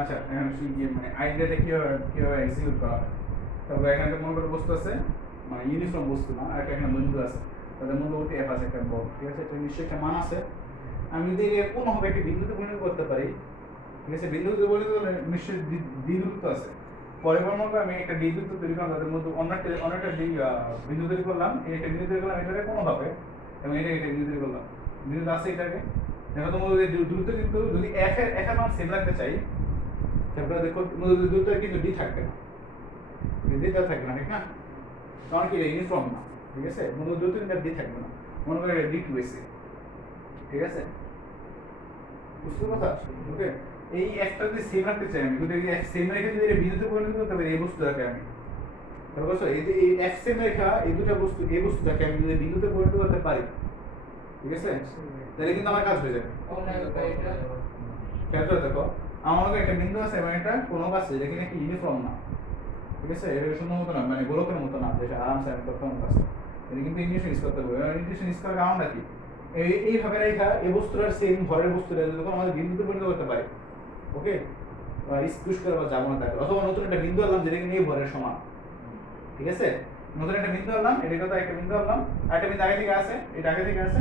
আচ্ছা এখন মানে আইডিয়াটা কিভাবে এক্সিকিউট করা হয়। তারপরে এখানে একটা মনে করে বস্তু আছে, মানে ইউনিফর্ম বস্তু না, আর একটা বিন্দু আছে, তাদের মধ্যবর্তী এফ আছে একটা বল, ঠিক আছে, এটা নিশ্চয়ই একটা মান আছে। আমি যদি কোনোভাবে একটি বিন্দুতে পরিণত করতে পারি, ঠিক আছে, বিন্দুতে পরিণত করলে নিশ্চয়ই দ্বিদূরত্ব আছে। পরিবর্তন আমি একটা দ্বিদূরত্ব তৈরি করলাম, তাদের মধ্যে অনেকটা বিন্দু তৈরি করলাম, এই একটা বিন্দু তৈরি করলাম এটাকে কোনোভাবে, এবং এটা বিন্দু তৈরি করলাম, বিন্দু আছে এটাকে। দেখো তোমাদের দূরত্ব কিন্তু যদি এফ এর মান সেম রাখতে চাই, তারপরে দেখো তোমাদের দূরত্ব কিন্তু ডি থাকবে না, ডি থাকবে না, ঠিক না, কারণ কি এটা ইউনিফর্ম না, ঠিক আছে, মূলত দূরত্ব কিন্তু ডি থাকবে না, মনে করে ডি টু এসে, ঠিক আছে, বুঝতে কথা। ওকে, এই একটা যদি সেম রাখতে চাই, আমি যদি এফ সেম রেখে যদি এটা বিন্দুতে পরিণত করতে পারি এই বস্তুটাকে আমি, তাহলে বুঝছো এই যে এই এফ সেম রেখা এই দুটো বস্তু, এই বস্তুটাকে আমি যদি বিন্দুতে পরিণত করতে পারি, ঠিক আছে, তাহলে কিন্তু আমার কাজ হয়ে যাবে। খেয়াল করে দেখো, আমার মনে একটা বিন্দু আছে এবং এটা কোনো কাছে এটা কিন্তু ইউনিফর্ম না, ঠিক আছে, এটা শূন্য মতো না, মানে গোলকের মতো না, যেটা আরামসে আমি করতে আমার কাছে, এটা কিন্তু ইন্ডিউশন ইউজ করতে হবে। ইন্ডিউশন ইউজ করার কারণটা কি, এইভাবে রেখা এই বস্তুটার সেম ভরের বস্তুটা যখন আমাদের বিন্দুতে পরিণত করতে পারি, ওকে, পুশ করে বা যাবো না তাকে, অথবা নতুন একটা বিন্দু আনলাম যেটা কিন্তু এই ভরের সমান, ঠিক আছে, নতুন একটা বিন্দু আনলাম, এটা কত একটা বিন্দু আনলাম, আরেকটা বিন্দু আগে থেকে আছে, এটা আগে থেকে আছে,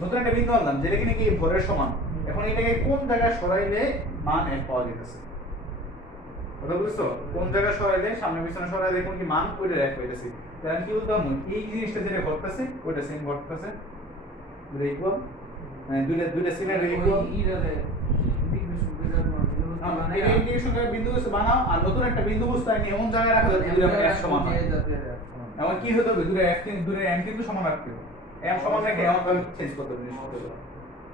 নতুন একটা বিন্দু আনলাম যেটা কিনা কি ভরের সমান, এখন এটাকে কোন জায়গায় সরাইলে মান f পাওয়া যেতেছে, কথা বুঝছো, কোন জায়গায় সরাইলে সামনে পিছনে সরাইলে কোন কি মান কইলে f পাইতেছি, তাহলে আমি কি বলতাম, এই জিনিসটা যেটা ঘটতেছে ওইটা সেম ঘটতেছে, দুটো ইকুয়াল, মানে দুইটা সিমেট্রি ইকুয়াল, এটা ইন্টিগ্রেশন করে বিন্দু বস্তু বানাও, আর নতুন একটা বিন্দু বস্তু আমি এমন জায়গায় রাখো যাতে দুটো f সমান হয়, এমন কি হতে হবে, দুটো f কিন্তু দুটো m কিন্তু সমান রাখতে হবে, m সমান রেখে এমন ভাবে চেঞ্জ করতে হবে জিনিসটা,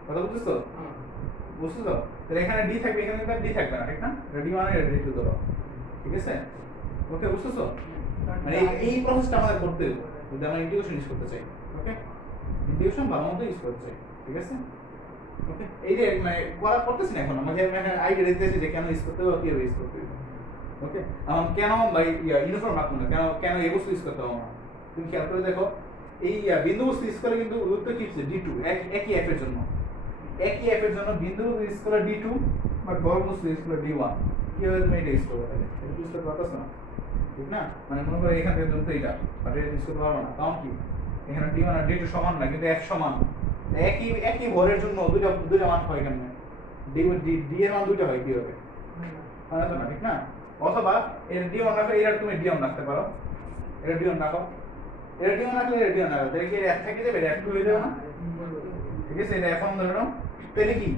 কথা বুঝছো, বুঝছো তো, তাহলে এখানে d থাকবে, এখানে কিন্তু d থাকবে না, ঠিক না, এটা d মানে এটা d2 ধরো, ঠিক আছে, ওকে, বুঝছো, মানে এই প্রসেসটা আমাদের করতে হবে যদি আমরা ইন্টিগ্রেশন ইউজ করতে চাই, ওকে, ইন্টিগ্রেশন ভালো মতো ইউজ করতে চাই, ঠিক আছে, ওকে, এই যে মানে করতেছি না এখন, আমাদের এখানে আইডিয়া দিতেছি যে কেন ইউজ করতে হবে, কিভাবে ইউজ করতে হবে, ওকে, কেন ভাই ইউনিফর্ম রাখবো না, কেন কেন এই বস্তু ইউজ করতে হবে না, তুমি খেয়াল করে দেখো, এই বিন্দু বস্তু ইউজ করে কিন্তু উত্তর কি হচ্ছে d2, একই f এর জন্য, একই f এর জন্য বিন্দু ইউজ করে d2, বাট বড় বস্তু ইউজ করে d1, কিভাবে তুমি এটা ইউজ করবে, তাহলে এটা ইউজ করতে পারতেছ না, ঠিক না, মানে মনে করো এখান থেকে দূরত্ব এটা, বাট এটা ইউজ করতে পারবো না, কারণ কি এখানে d1 আর d2 সমান না, কিন্তু f সমান, একই ভরের জন্য দুইটা মান হয়, এখানে d এর মান দুইটা হয়, কিভাবে হয় না, ঠিক না, অথবা এর d1 রাখো, এর তুমি d1 রাখতে পারো, এর d1 রাখো, এর d1 রাখলে এর d1 রাখো, তাহলে কি এর f থেকে যাবে, এর f2 হয়ে যাবে না, ঠিক আছে, এটা f1 ধরে নাও, তাহলে কি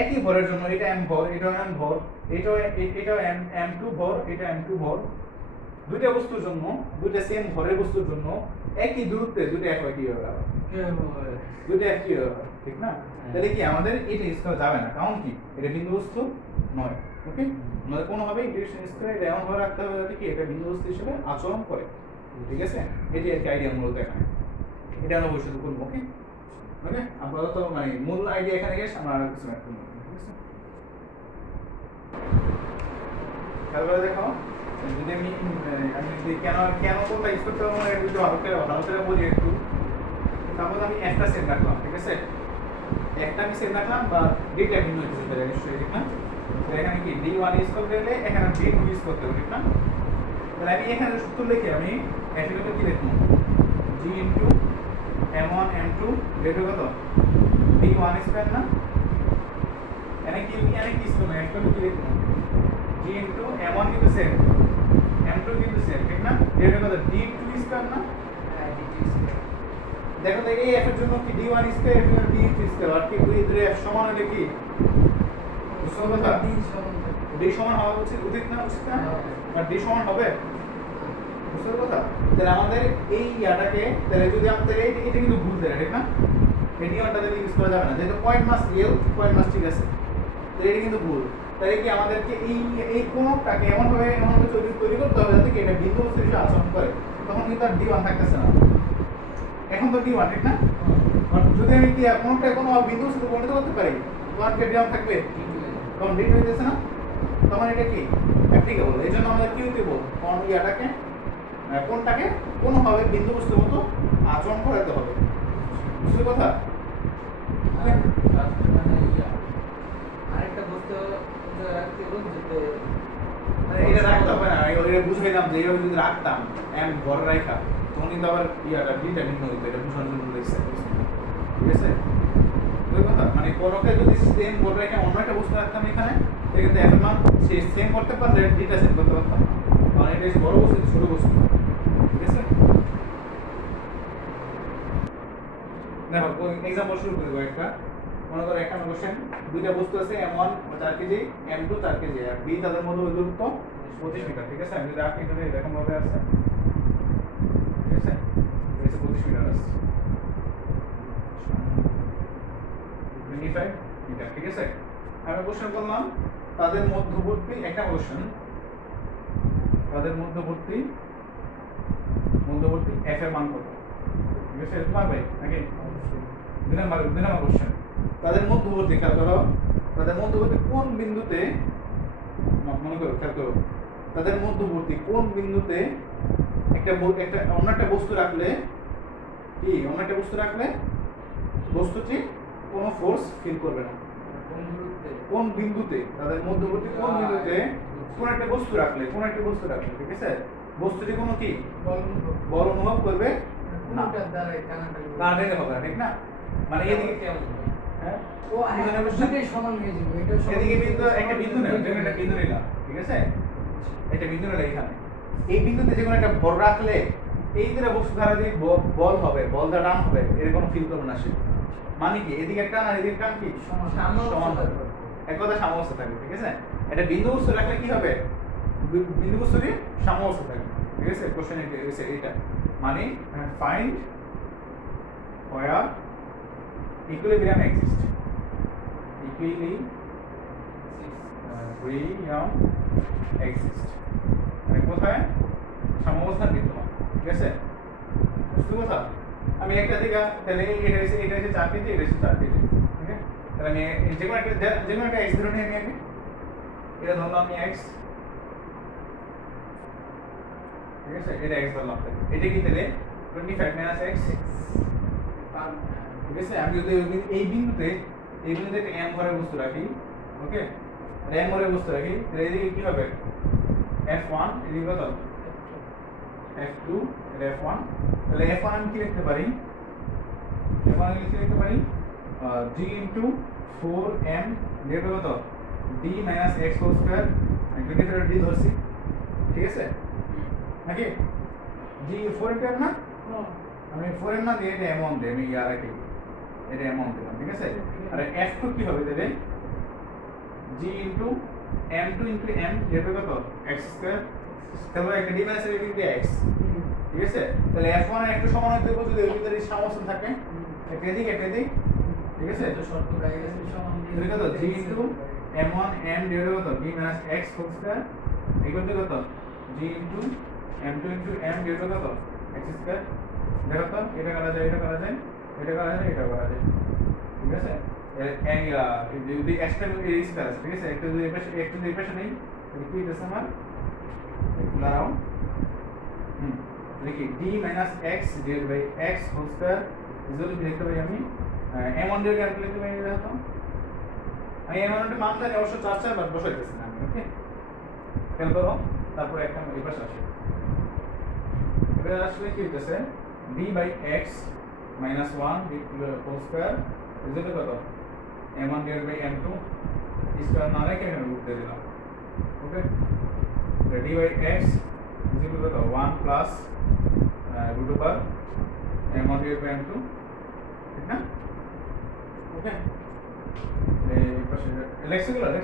একই ভরের জন্য এটা m ভর, এটাও m ভর, এটাও m2 ভর, এটা m2 ভর, দুইটা বস্তুর জন্য, দুইটা সেম ভরের বস্তুর জন্য একই দূরত্বে দুইটা f হয়, কিভাবে হবে, দুইটা f কিভাবে হবে, ঠিক না, তাহলে কি আমাদের এটা ইউজ করা যাবে না, কারণ কি এটা বিন্দু বস্তু নয়, ওকে, আমাদের কোনোভাবে ইন্টিগ্রেশন ইউজ করে এটা এমন ভাবে রাখতে হবে যাতে কি এটা বিন্দু বস্তু হিসেবে আচরণ করে, ঠিক আছে, এটি আর কি আইডিয়া মূলত এখানে, এটা আমরা বসে করবো, ওকে, ওকে, আপাতত মানে মূল আইডিয়া এখানে গেছে, আমরা কিছু একটা করবো, ঠিক আছে, খেয়াল করে দেখো, যদি আমি যদি কেন কেন কোনটা ইউজ করতে হবে এটা যদি ভালো করে বলি একটু, তারপর আমি একটা সেট রাখলাম, ঠিক আছে, একটা আমি সেট রাখলাম, বা ডেটা ভিন্ন হতে পারে নিশ্চয়ই, ঠিক না, তাহলে এখানে কি d1 ইউজ করতে গেলে এখানে d2 ইউজ করতে হবে, ঠিক না, তাহলে আমি এখানে সূত্র লিখে আমি f এর কি লিখব, g into m1 m2 data কত d1 স্কয়ার না, এখানে কি ইউজ করব, f কি লিখব, g ইনটু m1 কিন্তু সেম, m2 কিন্তু সেম, ঠিক না, ডেটা কত d2 স্কয়ার না, দেখো তো এই f এর জন্য কি d1 স্কয়ার, f এর d2 স্কয়ার, আর কি দুই ধরে f সমান হলে কি বুঝছো কথা, d সমান হওয়া উচিত না, উচিত না, আর d সমান হবে, বুঝছো কথা, তাহলে আমাদের এই ইয়াটাকে, তাহলে যদি আমাদের এটা কিন্তু ভুল দেয়, ঠিক না, এই নিয়মটা যদি ইউজ করা যাবে না, যেহেতু পয়েন্ট মাস রিয়েল, পয়েন্ট মাস ঠিক আছে, তাহলে এটা কিন্তু ভুল, তাহলে কি আমাদেরকে এই কোণটাকে এমন ভাবে তৈরি করতে হবে যাতে কি এটা বিন্দু বস্তু হিসেবে আচরণ করে, তখন কিন্তু আর d1 থাকতেছে না, এখন তো d1, ঠিক না, যদি আমি কি কোনটা কোনো বিন্দুর সাথে পরিণত করতে পারি, তখন কি d1 থাকবে, তখন d2 হইতেছে না, তখন এটা কি অ্যাপ্লিকেবল, এই জন্য আমাদের কি হইতে বল, কোন ইয়াটাকে কোনটাকে কোনোভাবে বিন্দু বস্তুর মতো আচরণ করাতে হবে, বুঝছো কথা, আরেকটা বস্তু এটা রাখতে হবে না, এটা বুঝাইলাম যে এইভাবে যদি রাখতাম এম ঘরে রাখা তখন কিন্তু আবার ইয়াটা ডিটা ভিন্ন হইতো, এটা বুঝানোর জন্য দেখছে, ঠিক আছে? ওই কথা মানে পরকে যদি সেম ঘরে রেখে অন্য একটা বস্তু রাখতাম এখানে, সেক্ষেত্রে এফের মান সে সেম করতে পারলে ডিটা সেম করতে পারতাম, কারণ এটা হচ্ছে বড় বস্তু, ছোট বস্তু, ঠিক আছে? দেখো এক্সাম্পল শুরু করি একটা। মনে করো একটা কোশ্চেন, দুইটা বস্তু আছে m1 4 কেজি, m2 4 কেজি, আর b তাদের মধ্যে দূরত্ব 25 মিটার, ঠিক আছে? আমি যদি আপনি এখানে এরকম ভাবে আছে, ঠিক আছে? এটা 25 মিটার আছে, 25 মিটার, ঠিক আছে? আমি কোশ্চেন করলাম তাদের মধ্যবর্তী, একটা কোশ্চেন, তাদের মধ্যবর্তী f এর মান কত, ঠিক আছে? এটা পারবে নাকি? দুই নাম্বার কোশ্চেন, তাদের মধ্যবর্তী, খেয়াল করো, তাদের মধ্যবর্তী কোন বিন্দুতে, মনে করো খেয়াল করো, তাদের মধ্যবর্তী কোন বিন্দুতে একটা অন্য একটা বস্তু রাখলে কি, অন্য একটা বস্তু রাখলে বস্তুটি কোনো ফোর্স ফিল করবে না। কোন বিন্দুতে, তাদের মধ্যবর্তী কোন বিন্দুতে কোন একটা বস্তু রাখলে, ঠিক আছে, বস্তুটি কোনো কি বল অনুভব করবে না, টানাটানি হবে না, ঠিক না? মানে এদিকে কেমন, হ্যাঁ ও দুটোই সমান হয়ে যাবে, এটা সমান, এদিকে বিন্দু, একটা বিন্দু নেই, যেমন একটা বিন্দু নিলাম, ঠিক আছে? একটা বিন্দু নিলাম এখানে, এই বিন্দুতে যে কোনো একটা ভর রাখলে এই যে বস্তু দ্বারা যে বল হবে, বল দ্বারা টান হবে, এর কোনো ফিল করবে না সে। মানে কি এদিকে একটা আর এদিকে টান কি সমান থাকবে, এক কথা সামঞ্জস্য থাকবে, ঠিক আছে? এটা বিন্দু বস্তু রাখলে কি হবে, বিন্দু বস্তুরই সামঞ্জস্য থাকবে, ঠিক আছে? কোশ্চেন এটা মানে find where equilibrium exists, equilibrium exists, মানে কোথায় সাম্যাবস্থান বিদ্যমান, ঠিক আছে? বুঝতে কথা? আমি একটা দিকে তাহলে এটা হচ্ছে 4 কেজি, এটা হচ্ছে 4 কেজি, ঠিক আছে? তাহলে আমি যে কোনো একটা x ধরে নিই, আমি আগে এটা ধরলাম আমি x, ঠিক আছে? এটা x ধরলাম, এটা কি তাহলে 25 - x, ঠিক আছে? আমি যদি এই বিন্দুতে একটা m ঘরের বস্তু রাখি, ওকে, m ঘরের বস্তু রাখি, তাহলে এদিকে কি হবে, f1, এদিকে কত, f2, এটা f1, তাহলে f1 আমি কি লিখতে পারি, g into 4m ডিভাইড কত, d - x হোল স্কয়ার, আমি d ধরছি, ঠিক আছে নাকি? g 4m না, আমি 4m না দিয়ে এটা m1 দেই, আমি ইয়ার রাখি, এটা m1 দিলাম, ঠিক আছে? আর f2 কি হবে তাহলে, g into m2 into m divide কত, x স্কয়ার, তাহলে একটা d - x, ঠিক আছে? তাহলে f1 আর f2 সমান হতে হবে যদি এর ভিতরে সামঞ্জস্য থাকে, একটা এদিক, ঠিক আছে? তো শর্ত গায়ে গেছে সমান দিয়ে কত, g into m1 m divide কত, d - x whole square equal to কত, g into m2 into m divide কত, x স্কয়ার। দেখো তো এটা করা যায়, এটা করা যায়, ঠিক আছে? যদি এক্সট্রা এই স্কয়ার আছে, ঠিক আছে? একটা যদি এই পাশে নেই তাহলে কি হচ্ছে আমার, দাঁড়াও, লিখি d - x divide by x whole square equal to, লিখতে পারি আমি m1 দিয়ে ক্যালকুলেট করে দেখো, আমি m1 এর মান জানি অবশ্য 4 বার বসাইতেছি না আমি, ওকে? খেয়াল করো, তারপরে একটা এই পাশে আসে, এটা আসলে কি হইতেছে, d by x minus 1 d whole square equal to কত, m1 divide by m2 square না রেখে আমি রুট দিয়ে দিলাম, okay? d by x equal to কত, 1 plus root over m1 divide by m2, ঠিক না? ওকে, এই পাশে লেখছিলো এটা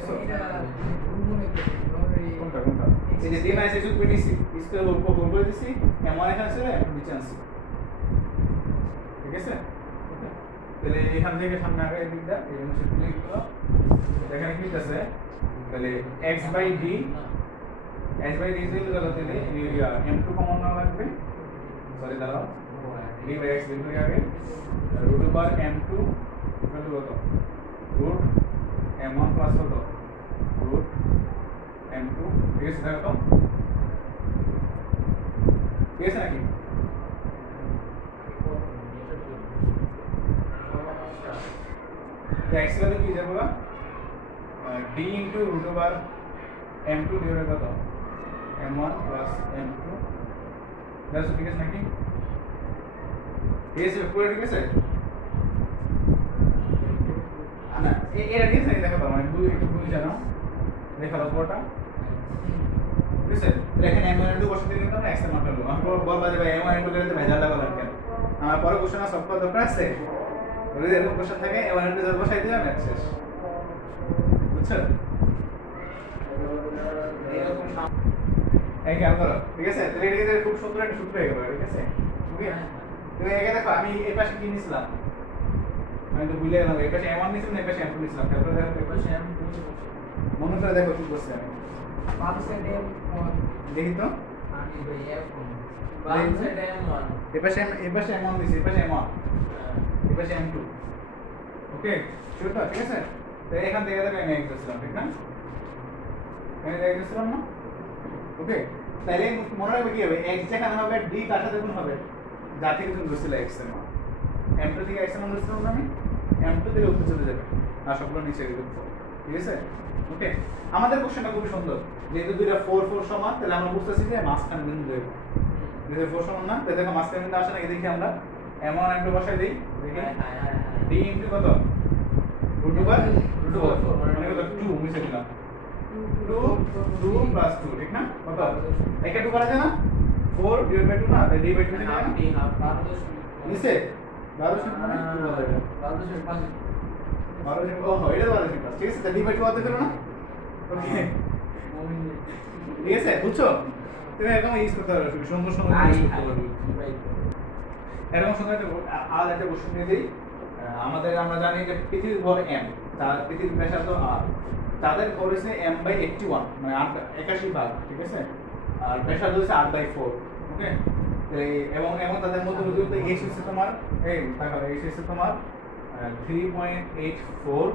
কোনটা এই যে d - x উপরে নিছি, স্কয়ার উপর করে দিছি, m1 এখানে ছিল, m2 নিচে আনছি, ঠিক আছে? তাহলে এখান থেকে সামনে আগে দিকটা এই জন্য সে ক্লিক করো, এখানে কি আছে, তাহলে x বাই d ইকুয়াল কত, তাহলে m2 কমন না লাগবে, সরি দাঁড়াও, d বাই x বের করি আগে, root over m2 equal to কত, রুট m1 প্লাস কত, রুট m2, ঠিক আছে? দেখো ঠিক আছে নাকি? x ভ্যালু কি যাবে, D into root over M two divide কত M one plus M two ব্যাস ঠিক আছে নাকি এসে পুরো ঠিক আছে না এটা ঠিক আছে দেখো তো মানে দুই একটু দুই জানো দেখো পুরোটা ঠিক আছে এখানে এম ওয়ান টু বসাতে দিলাম না এক্স এর মান পেলো আমি বলবা যে ভাই এম ওয়ান টু করে ভেজাল লাগালাম কেন আমার পরে কোশ্চেন সব কত দরকার আছে যদি এরকম কোশ্চেন থাকে এম ওয়ান টু বসাই দিলাম ম্যাথ শেষ বুঝছো এই খেয়াল করো ঠিক আছে তাহলে এটা খুব সুন্দর একটা সূত্র হয়ে গেল ঠিক আছে ওকে তুমি এখানে দেখো আমি এই পাশে কি নিছিলাম আমি তো ভুলে গেলাম এই পাশে m1 নিছিলাম এই পাশে m2 নিছিলাম তারপরে দেখো এই পাশে m2 মনে করে দেখো কি করছি আমি বাম সাইডে m1 দেখি তো আমি ভাই f1 বাম সাইডে m1 এই পাশে m1 দিছি এই পাশে m1 এই পাশে m2 ওকে শিওর তো ঠিক আছে তো এখান থেকে দেখো আমি x দিছিলাম ঠিক না আমি x দিছিলাম না ওকে তাহলে মনে রাখবে কি হবে x যেখানে হবে d কার সাথে গুণ হবে যা থেকে তুমি ধরছিলে x এর মান m2 থেকে x এর মান ধরছিলাম না আমি m2 থেকে উপরে চলে যাবে আর সবগুলো নিচে গিয়ে দেবো ঠিক আছে ওকে আমাদের কোশ্চেনটা খুব সুন্দর যেহেতু দুইটা 4 4 সমান তাহলে আমরা বুঝতেছি যে মাঝখানে বিন্দু দেব যেহেতু 4 সমান না তাহলে দেখো মাঝখানে বিন্দু আসে নাকি দেখি আমরা m1 m2 বসাই দেই দেখি d ইনটু কত √4 মানে কত 2 মিশে দিলাম 2 প্লাস 2 ঠিক না কত এটা 2 করা যায় না 4 ডিভাইড বাই 2 না তাই ডিভাইড বাই 2 না নিচে 12 মানে 2 বলা যায় 12 ও হয় এটা 12 ঠিক আছে তাই ডিভাইড 2 হতে না ওকে ঠিক আছে বুঝছো তুমি এরকম ইউজ করতে পারো সুন্দর সুন্দর ইউজ করতে পারো এরকম সুন্দর একটা আলাদা একটা কোশ্চেন দিয়ে দেই আমাদের আমরা জানি যে পৃথিবীর ভর m তার পৃথিবীর ব্যাসার্ধ r তাদের ভর হচ্ছে m/81 মানে 81 ভাগ ঠিক আছে আর ব্যাসার্ধ হচ্ছে r/4 ওকে এবং এবং তাদের মধ্যে দূরত্ব h হচ্ছে তোমার এই দেখো h হচ্ছে তোমার 3.84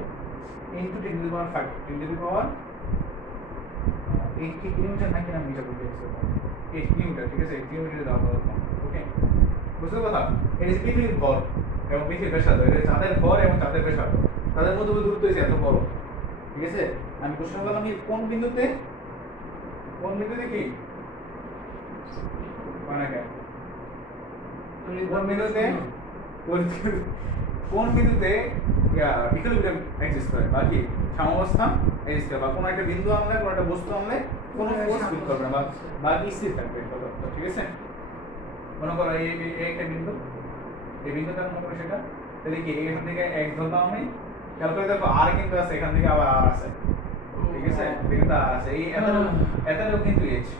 into 10 to the power 5 10 to the power 80 kilometre নাকি না মিটার বলতে আছে 8 কিলোমিটার ঠিক আছে 8 কিলোমিটার দাও ওকে বুঝছো কথা এটা হচ্ছে পৃথিবীর ভর এবং পৃথিবীর ব্যাসার্ধ এটা চাঁদের ভর এবং চাঁদের ব্যাসার্ধ তাদের মধ্যে দূরত্ব হচ্ছে এত বড় ঠিক আছে আমি প্রশ্ন করলাম কি কোন বিন্দুতে কি মানে কোন বিন্দুতে ইকুইলিব্রিয়াম এক্সিস্ট করে বা কি সাম্যাবস্থা এক্সিস্ট করে বা কোনো একটা বিন্দু আমলে কোনো একটা বস্তু আমলে কোনো ফোর্স ফিল করবে না বা স্থির থাকবে ঠিক আছে মনে করো এই একটা বিন্দু এই বিন্দুটা মনে করো সেটা তাহলে কি এখান থেকে x ধরলাম আমি খেয়াল করে দেখো আর কিন্তু আছে এখান থেকে আবার আর আছে ঠিক আছে কিন্তু আর আছে এই এতটাও কিন্তু h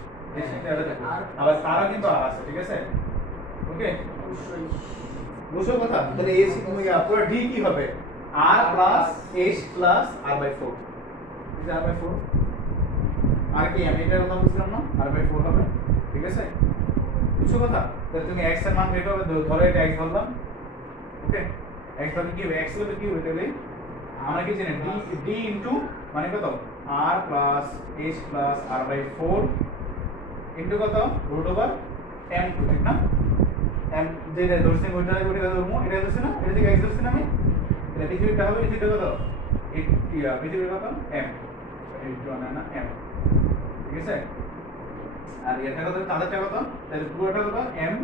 আবার তারও কিন্তু আর আছে ঠিক আছে ওকে বুঝছো কথা তাহলে h তুমি পুরো d কি হবে r plus h plus r/4 এই r/4 আর কি আমি এটার কথা বুঝলাম না r/4 হবে ঠিক আছে বুঝছো কথা তাহলে তুমি x এর মান বের করবে ধরো এটা x ধরলাম ওকে x ধরলে কি হবে x হলে কি হবে তাহলে আমরা কি জানি d ইনটু মানে কত r plus h plus r/4 into কত √m2 ঠিক না m যেটা ধরছি ওইটা ধরবো এটা ধরছি না এটা থেকে x ধরছি না আমি তাহলে পৃথিবীটা হবে পৃথিবীটা কত পৃথিবীর কত m ইনটু না m ঠিক আছে আর এটা কত তাদেরটা কত তাহলে পুরোটা কত m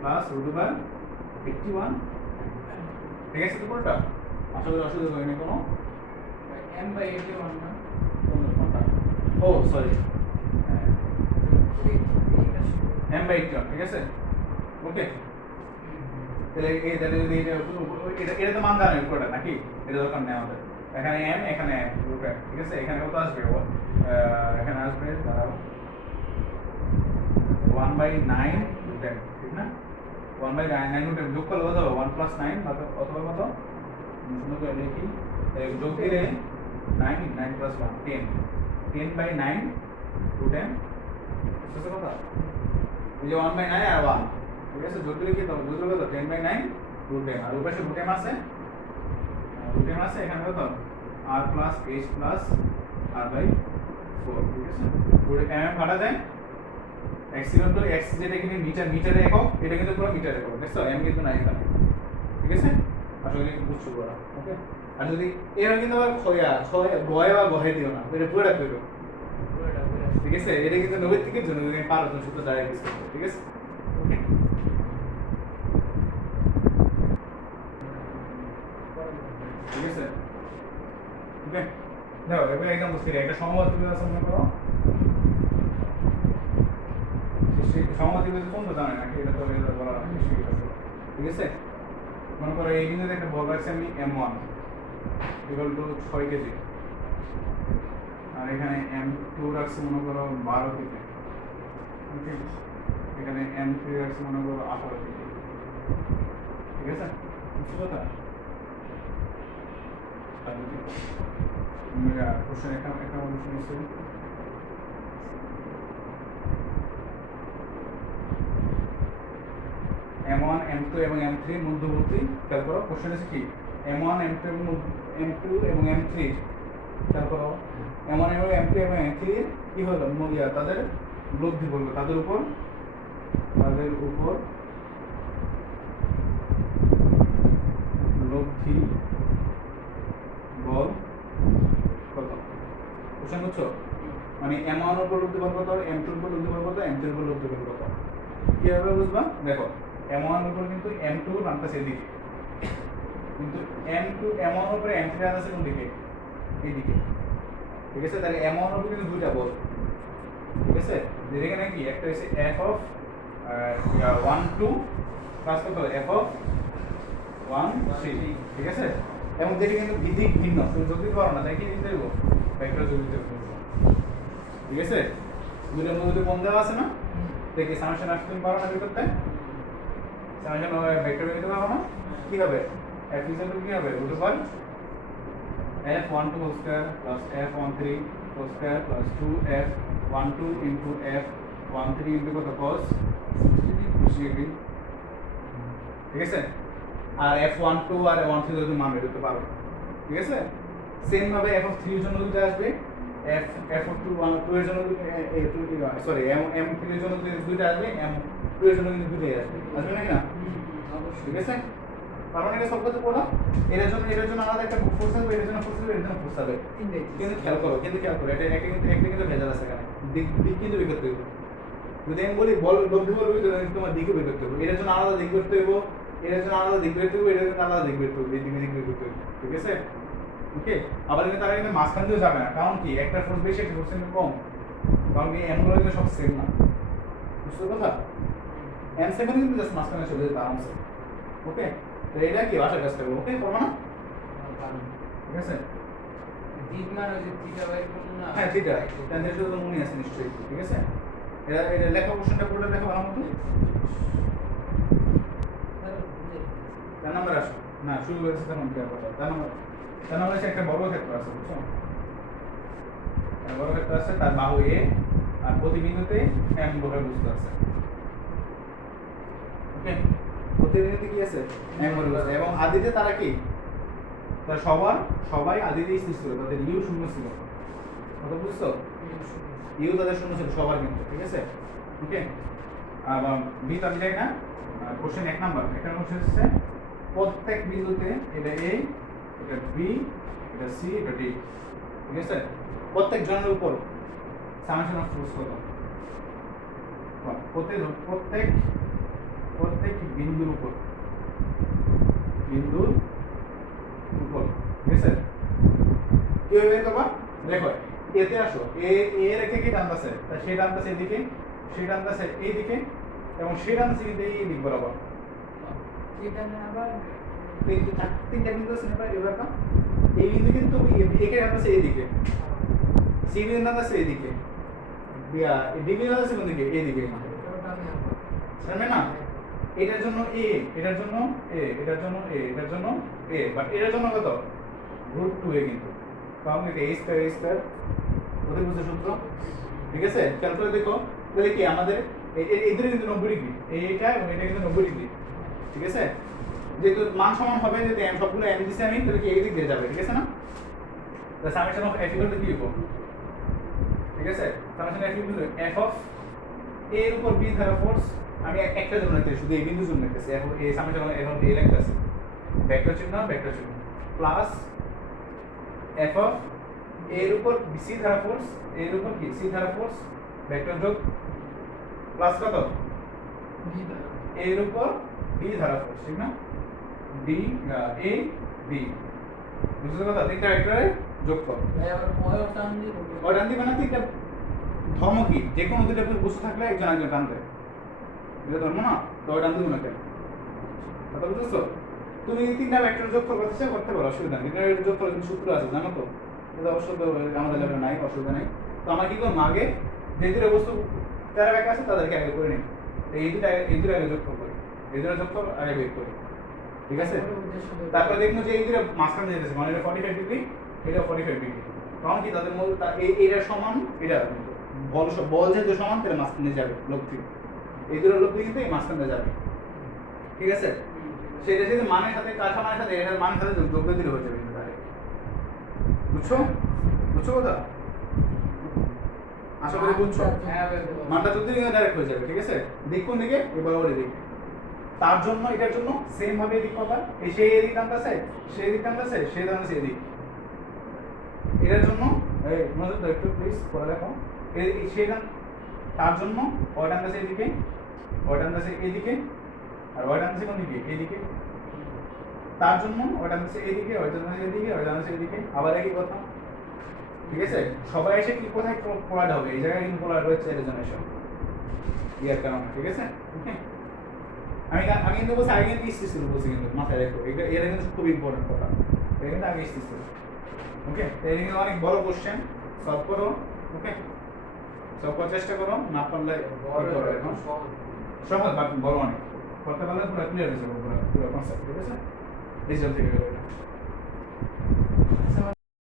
প্লাস √81 ঠিক আছে তো পুরোটা আসলে অসুবিধা হয় না কোনো m/81 না কোনটা ও সরি m/81 ঠিক আছে ওকে তাহলে এই তাহলে যদি এটা তো মান জানেন পুরোটা নাকি এটা দরকার নেই আমাদের এখানে m এখানে √m ঠিক আছে এখানে কত আসবে এখানে আসবে দাঁড়াও 1/9 √m ঠিক না 1/9 √m যোগ করলে কত হবে 1 + 9 অথবা কত সুন্দর করে লিখি যোগ দিলে 9 9 + 1 10 10/9 √m বুঝছো কথা এই যে 1/9 আর 1 ঠিক আছে যোগ দিলে কি হবে যোগ দিলে কত 10/9 √m আর উপরে √m আছে এখানে কত r plus h plus r/4 ঠিক আছে পুরো m কাটা যায় x ইকুয়াল টু x যেটা কিন্তু মিটারে একক এটা কিন্তু পুরো মিটারে একক দেখছো m কিন্তু নাই এখানে ঠিক আছে আসলে বুঝছো পুরো ওকে আর যদি এভাবে কিন্তু আবার গয়ে বা গহে দিও না, এটা পুরোটা করো, ঠিক আছে? এটা কিন্তু নৈতিকের জন্য তুমি পারো তুমি সূত্র দ্বারা ইউজ করতে, ঠিক আছে? ওকে, ঠিক আছে? ওকে, দেখো এবার একদম বুঝতে একটা সমবাদী আছে মনে করো, সমবাদী কোন তো জানে নাকি, এটা তো এটা বলা নিশ্চয়ই আছে, ঠিক আছে? মনে করো এই বিন্দুতে একটা বল রাখছি আমি m1 ইকুয়াল টু 6 কেজি, আর এখানে m2 রাখছি মনে করো 12 কেজি, ওকে, এখানে m3 রাখছি মনে করো 18 কেজি, ঠিক আছে? বুঝতে কথা? আর যদি কোশ্চেন একটা কোশ্চেন নিশ্চয়ই m1 m2 এবং m3 এর মধ্যবর্তী, খেয়াল করো কোশ্চেন আছে কি m1 m2 এবং m2 এবং m3, খেয়াল করো m1 এবং m2 এবং m3 এর কি হলো মূল্য, তাদের লব্ধি বলবো, তাদের উপর লব্ধি বল কত? কোশ্চেন বুঝছো? মানে m1 এর উপর লব্ধি বল কত, m2 এর উপর লব্ধি বল কত, m3 এর উপর লব্ধি বল কত, কিভাবে বুঝবা? দেখো m1 এর উপর কিন্তু m2 বানতেছে এদিকে, কিন্তু m1 এর উপরে m3 আছে কোন দিকে? এইদিকে, ঠিক আছে? তাহলে m1 এর উপর কিন্তু দুইটা বল, ঠিক আছে? যেখানে কি একটা হচ্ছে f অফ 1 2 প্লাস কত f অফ 1 3, ঠিক আছে? এবং যেটা কিন্তু ভিত্তিক ভিন্ন, তুমি যোগ দিতে পারো না, তাই কি দিতে দেবো? ভেক্টর যোগ দিতে দেবো, ঠিক আছে? দুইটার মধ্যে কোণ দেওয়া আছে না, দেখি সামেশন আসতে তুমি পারো না বের করতে, সামেশন ভেক্টর বের করতে পারো না, কি হবে? f ইকুয়াল কি হবে? Root over f12 whole square plus f13 whole square plus 2f12 into f13 into কত cos 60 ডিগ্রি, ঠিক আছে? আর f12 আর f13 যদি মান বের করতে পারো, ঠিক আছে? সেম ভাবে f3 এর জন্য দুটো আসবে, f2 এর জন্য সরি m3 এর জন্য দুটো আসবে, m2 এর জন্য কিন্তু দুটোই আসবে, আসবে নাকি না? ঠিক আছে? কারণ এটা সব কিছু পড়া, এর জন্য আলাদা একটা ফোর্স হবে, এর জন্য ফোর্স হবে, এর জন্য ফোর্স হবে, কিন্তু খেয়াল করো এটা একটা কিন্তু ভেজাল আছে এখানে, দিক কিন্তু বের করতে হবে। যদি আমি বলি বল লব্ধি বল তোমার দিকে বের করতে হবে, এর জন্য আলাদা দিক করতে হবে, এর জন্য আলাদা দিক বের করতে হবে, এর জন্য আলাদা দিক বের করতে হবে, দিক বের করতে হবে, ঠিক আছে? ওকে, আবার কিন্তু তারা কিন্তু মাঝখান দিয়েও যাবে না, কারণ কি একটা ফোর্স বেশি একটা ফোর্স কিন্তু কম, কারণ কি এম গুলো কিন্তু সব সেম না, বুঝতে কথা? এম সেভেন কিন্তু জাস্ট মাঝখানে চলে যেতে আরামসে, ওকে? তো এটা কি ভাষার কাজ করবো, ওকে করবো না, ঠিক আছে? দিক মানে ওই যে থিটা বাই কোণ না, হ্যাঁ থিটা, তাহলে এটা তো মনে আছে নিশ্চয়ই, ঠিক আছে? এটা লেখা কোশ্চেনটা পুরোটা লেখা ভালো মতো, তার নাম্বার আসো না, শুরু করেছে তেমন কি কথা, তার নাম্বার আছে একটা বড় ক্ষেত্র আছে, বুঝছো? বড় ক্ষেত্র আছে, তার বাহু a আর প্রতি বিন্দুতে m বড় বস্তু আছে, ওকে? প্রতি বিন্দুতে কি আছে? m বড় বস্তু, এবং আদিতে তারা কি, তারা সবাই আদিতে স্থির ছিল, তাদের ইউ শূন্য ছিল, কথা বুঝছো? ইউ তাদের শূন্য ছিল সবার কিন্তু, ঠিক আছে? ওকে, আর বি তো আমি যাই না, কোশ্চেন 1 নাম্বার, একটা কোশ্চেন হচ্ছে প্রত্যেক বিন্দুতে এটা a, এটা b, এটা c, এটা d, ঠিক আছে? প্রত্যেক জনের উপর সামেশন অফ ফোর্স কত? প্রত্যেক বিন্দুর উপর, ঠিক আছে? কিভাবে বের করবা? দেখো এতে আসো, এ রেখে কি টানতেছে, তা সেই টানতেছে এদিকে, সেই টানতেছে এইদিকে, এবং সেই টানতেছে কিন্তু এই দিক বরাবর, এটা না আবার তিনটা বিন্দু আছে না এবার না, এই বিন্দু কিন্তু একে টানতেছে এইদিকে, সি বিন্দু টানতেছে এইদিকে, ডি বিন্দু টানতেছে কোন দিকে? এইদিকে, জানবে না? এটার জন্য এ, এটার জন্য এ, এটার জন্য এ, এটার জন্য এ, বাট এটার জন্য কত? √2a কিন্তু, কারণ এটা a স্কয়ার ওদের বুঝতে সূত্র, ঠিক আছে? ক্যালকুলেট দেখো, তাহলে কি আমাদের এই দুটো কিন্তু 90 ডিগ্রি, এইটা এবং এটা কিন্তু 90 ডিগ্রি, ঠিক আছে? যেহেতু মান সমান হবে, যদি m সবগুলো m দিছি আমি, তাহলে কি এই দিক দিয়ে যাবে, ঠিক আছে না? তাহলে summation of f equal to কি লিখব, ঠিক আছে? Summation f equal to f of a এর উপর b দ্বারা ফোর্স, আমি একটা জন্য লিখতেছি, শুধু এই বিন্দুর জন্য লিখতেছি, এখন এই summation of f of a লিখতেছি, ভেক্টর চিহ্ন প্লাস এফ অফ এর উপর সি ধারা ফোর্স, এর উপর কি সি ধারা ফোর্স ভেক্টর যোগ প্লাস কত এর উপর বি ধারা ফোর্স, ঠিক না? ডি এ বি, বুঝছো কথা? তিনটা ভেক্টরে যোগ কর। ওই টান দিবে না, তিনটা ধর্ম কি? যে কোনো দুটো বস্তু থাকলে একজন একজন টান দেয়, এটা ধর্ম না? তো ওই টান দিব না কেন? কথা বুঝছো? তুমি তিনটা ভেক্টর যোগ করতে চাও করতে পারো, অসুবিধা নেই। এটা যোগ করার কিন্তু সূত্র আছে, জানো তো? এটা অবশ্য তো আমাদের লেভেলে নাই, অসুবিধা নেই। তো আমরা কি করবো, আগে যে দুটো বস্তু তারা ব্যাক আছে তাদেরকে আগে করে নিই। এই দুটো আগে যোগ করি, এই দুটো যোগ কর আগে বের করি, ঠিক আছে? তারপরে দেখবো যে এই দুটো মাঝখানে যেতেছে, মানে এটা 45 ডিগ্রি, এটা 45 ডিগ্রি। তখন কি তাদের মধ্যে এইটা সমান, এটা বল যেহেতু সমান তাহলে মাঝখানে যাবে লব্ধি, এই দুটো লব্ধি কিন্তু এই মাঝখানে যাবে, ঠিক আছে? সেটা যদি মানের সাথে কাঠা মানের সাথে এটার মানের সাথে যোগ করে দিলে হয়ে যাবে কিন্তু ডাইরেক্ট। বুঝছো? বুঝছো কথা? আশা করি বুঝছো। মানটা যোগ দিলে ডাইরেক্ট হয়ে যাবে, ঠিক আছে? দিক কোন দিকে? এবার ওই দিকে। তার জন্য এটার জন্য সেম ভাবে এদিক পাবা, এই সেই এদিক টানতেছে, সেই দিক টানতেছে, সেই টানতেছে এদিক। এটার জন্য এই নজর দাও একটু প্লিজ, পড়া দেখো। এই সেই তার জন্য ওই টানতেছে এদিকে, ওই টানতেছে এদিকে, আর ওই টানতেছে কোন দিকে? এদিকে। তার জন্য ওই টানতেছে এদিকে, ওই টানতেছে এদিকে, ওই টানতেছে এদিকে। আবার একই কথা, ঠিক আছে? সবাই এসে কি কোথায় পোলার হবে? এই জায়গায় কিন্তু পোলার রয়েছে এর জন্য এসব ইয়ার কারণে, ঠিক আছে? ওকে, আমি কিন্তু বলছি আগে কিন্তু স্থির ছিল, বলছি কিন্তু মাথায় রাখো, এটা কিন্তু খুব ইম্পর্টেন্ট কথা, এটা কিন্তু আগে স্থির ছিল। ওকে, এটা কিন্তু অনেক বড় কোশ্চেন, সলভ করো। ওকে, সলভ করার চেষ্টা করো, না পারলে এখন সহজ বাট বড় অনেক, করতে পারলে পুরো ক্লিয়ার হয়ে যাবে পুরো কনসেপ্ট, ঠিক আছে? রিজাল্ট থেকে